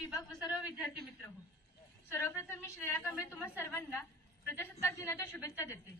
विभाग व सर्व विद्यार्थी मित्र हो. सर्वप्रथम मी श्रेया कांबळे तुम्हा सर्वांना प्रजासत्ताक दिनाच्या शुभेच्छा देते.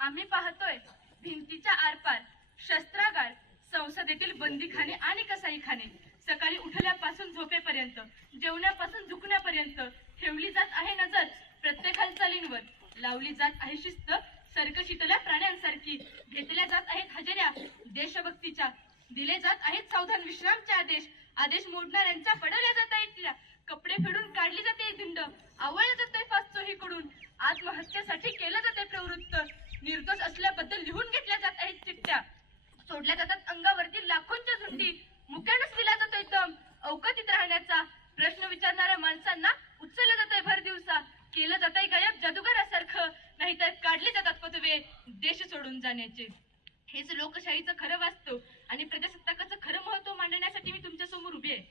आम्ही पाहतोय भिंतीच्या आरपार शस्त्रागार, संसदेतील बंदीखाने आणि कसाईखाने, सकाळी उठल्यापासून झोपेपर्यंत, जेवणापासून झुकण्यापर्यंत ठेवली जात आहे नजर प्रत्येक हालचालींवर, लावली जात आहे शिस्त सर्कशीतल्या प्राण्यांसारखी, घेतल्या जात आहेत हजेऱ्या देशभक्तीच्या, दिले जात आहेत सावधान विश्रामचे आदेश, आदेश मोडणाऱ्यांच्या पडवल्या जात आहेत कपडे फेडून काढली जाते धिंड, आवळलं जाते फास चोहीकडून, आत्महत्येसाठी केलं जाते प्रवृत्त, निर्दोष असल्याबद्दल लिहून घेतल्या जात आहेत चिठ्ठ्या, सोडल्या जातात अंगावरती लाखोंच्या झुंडी, मुक्यानच दिला जातोय दम अवकातीत राहण्याचा, प्रश्न विचारणाऱ्या माणसांना उचललं जातंय भर दिवसा, केलं जातंय गायब जादूगारासारखं, नाहीतर काढले जातात पदवे देश सोडून जाण्याचे. हेच लोकशाहीचं खरं वास्तव आणि प्रजासत्ताकाचं खरं महत्व मांडण्यासाठी मी तुमच्या समोर उभी आहे.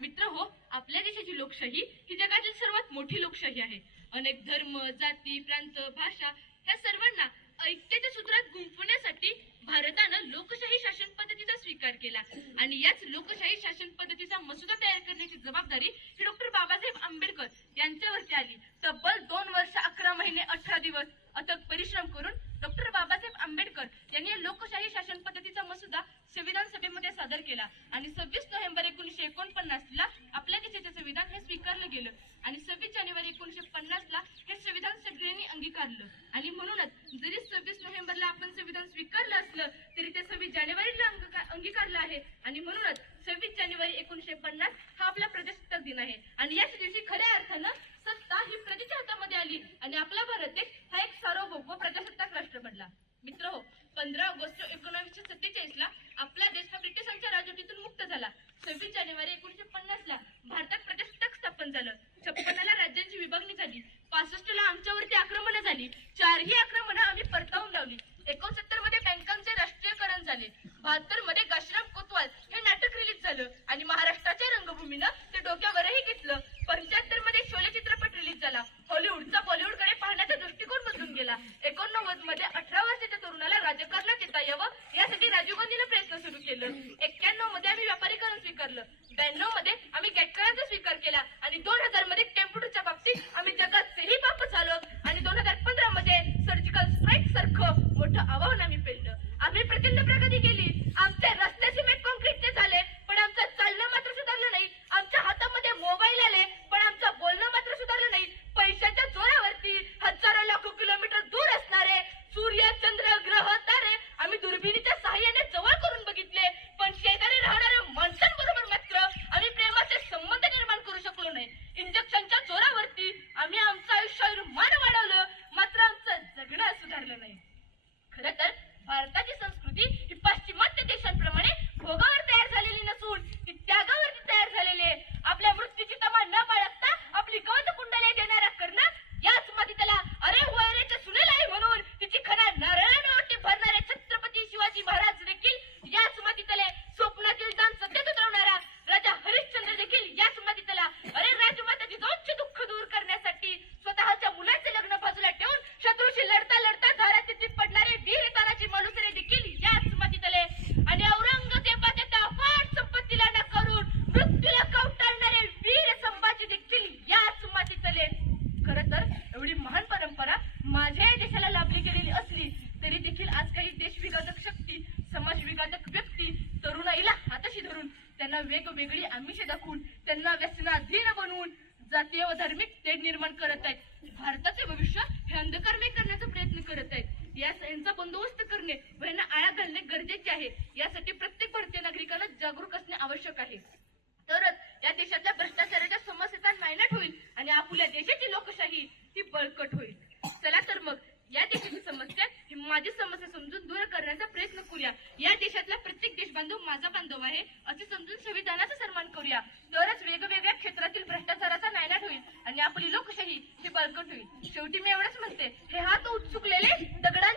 मित्र हो, आपल्या देशाची लोकशाही ही जगातील सर्वात मोठी लोकशाही आहे. अनेक धर्म, जाती, प्रांत, भाषा ह्या सर्वांना ऐक्याच्या सूत्रात गुंफवण्यासाठी भारतानं लोकशाही शासन पद्धतीचा स्वीकार केला आणि याच लोकशाही शासन पद्धतीचा मसुदा तयार करण्याची जबाबदारी ही डॉक्टर बाबासाहेब आंबेडकर यांच्यावरती आली. तब्बल 2 वर्ष 11 महिने 18 दिवस अथक परिश्रम करून डॉक्टर बाबासाहेब आंबेडकर यांनी लोकशाही शासन पद्धतीचा मसुदा संविधान सभेमध्ये सादर केला आणि 26 नोव्हेंबर 1949 ला आपल्या देशाचे संविधान हे स्वीकारलं गेलं आणि 26 जानेवारी 1950 ला हे संविधान सगळ्यांनी अंगीकारलं. आणि म्हणूनच जरी 26 नोव्हेंबरला आपण संविधान स्वीकारलं असलं तरी ते 26 जानेवारीला अंगीकारलं आहे आणि म्हणूनच 26 जानेवारी 1950 हा आपला प्रजासत्ताक दिन आहे. आणि याच दिवशी खऱ्या अर्थानं सत्ता ही प्रजेच्या हातामध्ये आली आणि आपला भारत देश हा एक सार्वभौम प्रजासत्ताक राष्ट्र बनला. मित्र हो, 15 ऑगस्ट 1947 ला आपला देश हा ब्रिटिशांच्या राजवटीतून मुक्त झाला. 26 जानेवारी 1950 ला भारतात प्रजासत्ताक स्थापन झालं. 56 ला राज्यांची विभागणी झाली. 65 ला आमच्यावरती आक्रमणं झाली. 4ही आक्रमणं आम्ही परतावून लावली. 69 मध्ये बँकांचे राष्ट्रीयकरण झाले. 72 मध्ये काशीराम कोतवाल हे नाटक रिलीज झालं आणि महाराष्ट्राच्या रंगभूमीनं ते डोक्यावरही घेतलं. 75 मध्ये शोले चित्रपट रिलीज झाला. हॉलिवूडचा बॉलिवूडकडे पाहण्याचा दृष्टिकोन बदलून गेला. 89 मध्ये 18 वर्षाच्या तरुणाला राजकारणात येता यावं यासाठी राजीव गांधीनं प्रयत्न सुरू केलं. 91 मध्ये आम्ही व्यापारीकरण स्वीकारलं. 92 मध्ये आम्ही गेटकरांचा स्वीकार केला आणि 2000 मध्ये कॅम्प्युटरच्या बाबतीत आम्ही जगाचेही बाप झालो आणि 2015 मध्ये सर्जिकल स्ट्राईक सारखं मोठं आव्हान आम्ही पेललं. आम्ही प्रचंड प्रगती केली. आमचे रस्ते सिमेंट कॉन्क्रीटचे झाले पण आमचं चालणं मात्र सुधारलं नाही. आमच्या हातामध्ये मोबाईल आले पण आमचं बोलणं मात्र सुधारलं नाही. पैशाच्या जोरावरती हजारो लाखो किलोमीटर दूर असणारे सूर्य, चंद्र, ग्रह, तारे आम्ही दुर्बिणीच्या सहाय्याने जवळ करून बघितले पण शेजारी राहणाऱ्या माणसांबरोबर मात्र आम्ही प्रेमाचे संबंध निर्माण करू शकलो नाही. इंजेक्शनच्या जोरावरती आम्ही आमचं आयुष्यमान वाढवलं मात्र आमचं जगणं सुधारलं नाही. खरं तर भारताची संस्कृती ही पाश्चिमात्य देशांप्रमाणे भोगावर तयार झालेली नसून ती त्यागावरती तयार झालेली आहे. आपल्या मृत्यूची तमा न बाळगता आपली गवत कुंडले देणारा कर्ण याच मध्ये त्याला अरे वैरेच्या सुनेलाई म्हणून तिची खरा नारायण वाटी भरणारे छत्रपती शिवाजी महाराज देखील याच मध्ये त्याला स्वप्नातील जाण सत्यात उतरवणारा राजा हरिश्चंद्र देखील याच मध्ये त्याला अरे राजमाताची जाऊनचे दुःख दूर करण्यासाठी स्वतःच्या मुलाचे लग्न बाजूला ठेवून शत्रूशी लढता लढता धारात चिठ्ठीत पडणारे वीर तानाजी मालुसरे देखील याच मध्ये त्याला आणि औरंगजेबाच्या त्या अफाट संपत्तीला नाकारून मृत्यूला कवटाळणारे वीर संभाजी देखील याच मध्ये त्याला. खरं तर एवढी महान परंपरा माझ्या देशाला लाभली गेलेली असली तरी देखील आज काही देशविघातक शक्ती, समाजविघातक व्यक्ती तरुणाईला हाताशी धरून त्यांना वेगवेगळी आमिषे दाखवून त्यांना व्यसनाधीन बनवून जातीय व धार्मिक तेढ निर्माण करत आहेत. भारताचे भविष्य हे अंधकारमय करण्याचा प्रयत्न करत आहेत. यांचा बंदोबस्त करणे व यांना आळा घालणे गरजेचे आहे. यासाठी प्रत्येक भारतीय नागरिकांना जागरूक असणे आवश्यक आहे. तरच या देशातल्या भ्रष्टाचाराच्या समस्येचा नायनाट होईल आणि आपल्या देशाची लोकशाही ही बळकट होईल. चला तर मग या देशाची समस्या ही माझी समस्या समजून दूर करण्याचा प्रयत्न करूया. या देशातला प्रत्येक देशबांधव माझा बांधव आहे असे समजून संविधानाचा सन्मान करूया. तरच वेगवेगळ्या क्षेत्रातील भ्रष्टाचाराचा नायनाट होईल आणि आपली लोकशाही ही बळकट होईल. शेवटी मी एवढंच म्हणते, हे हात उत्सुकलेले दगडा